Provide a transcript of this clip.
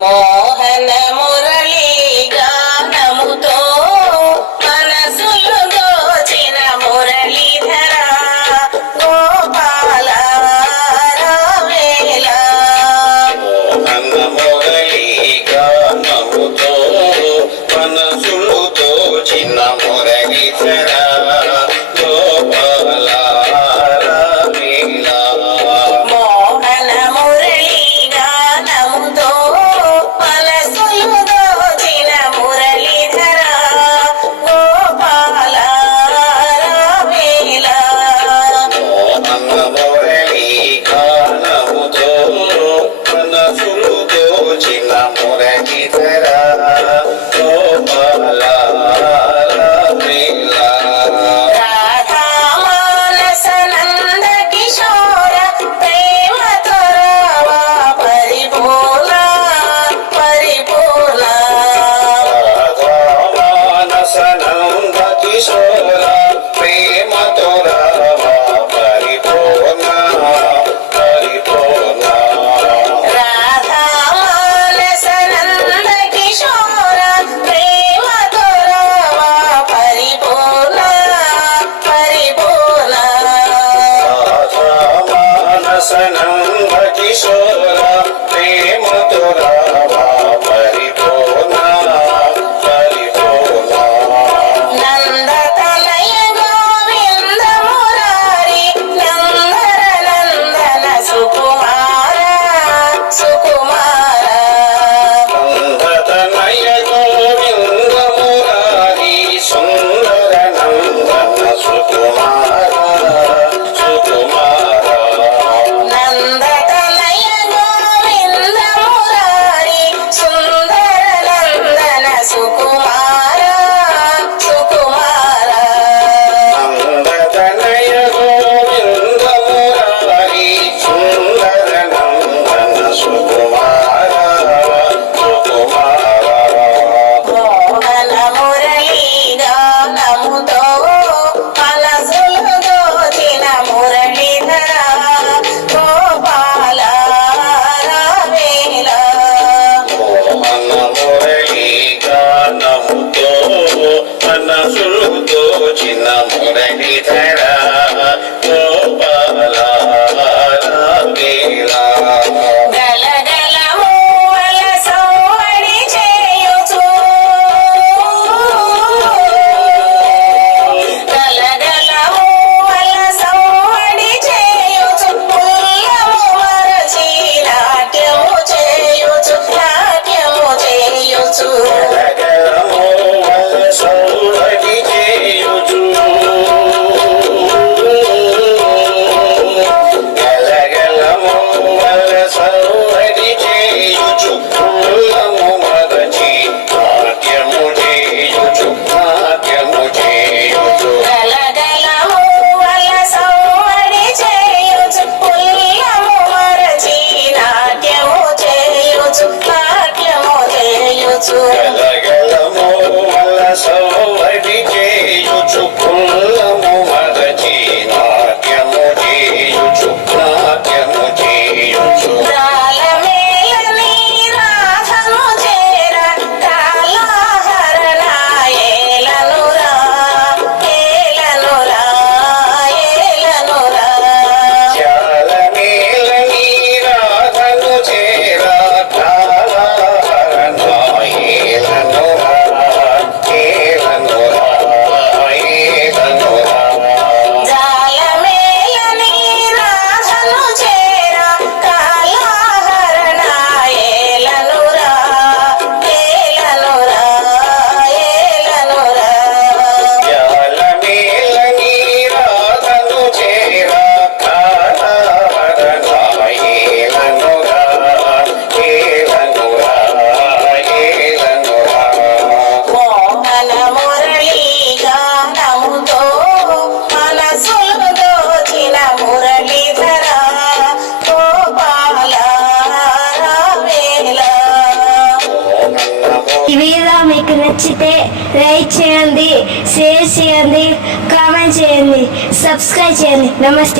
মোহন মো Even he said, ఈ video మీకు నచ్చితే లైక్ చేయండి షేర్ చేయండి కామెంట్ చేయండి సబ్స్క్రైబ్ చేయండి. నమస్తే.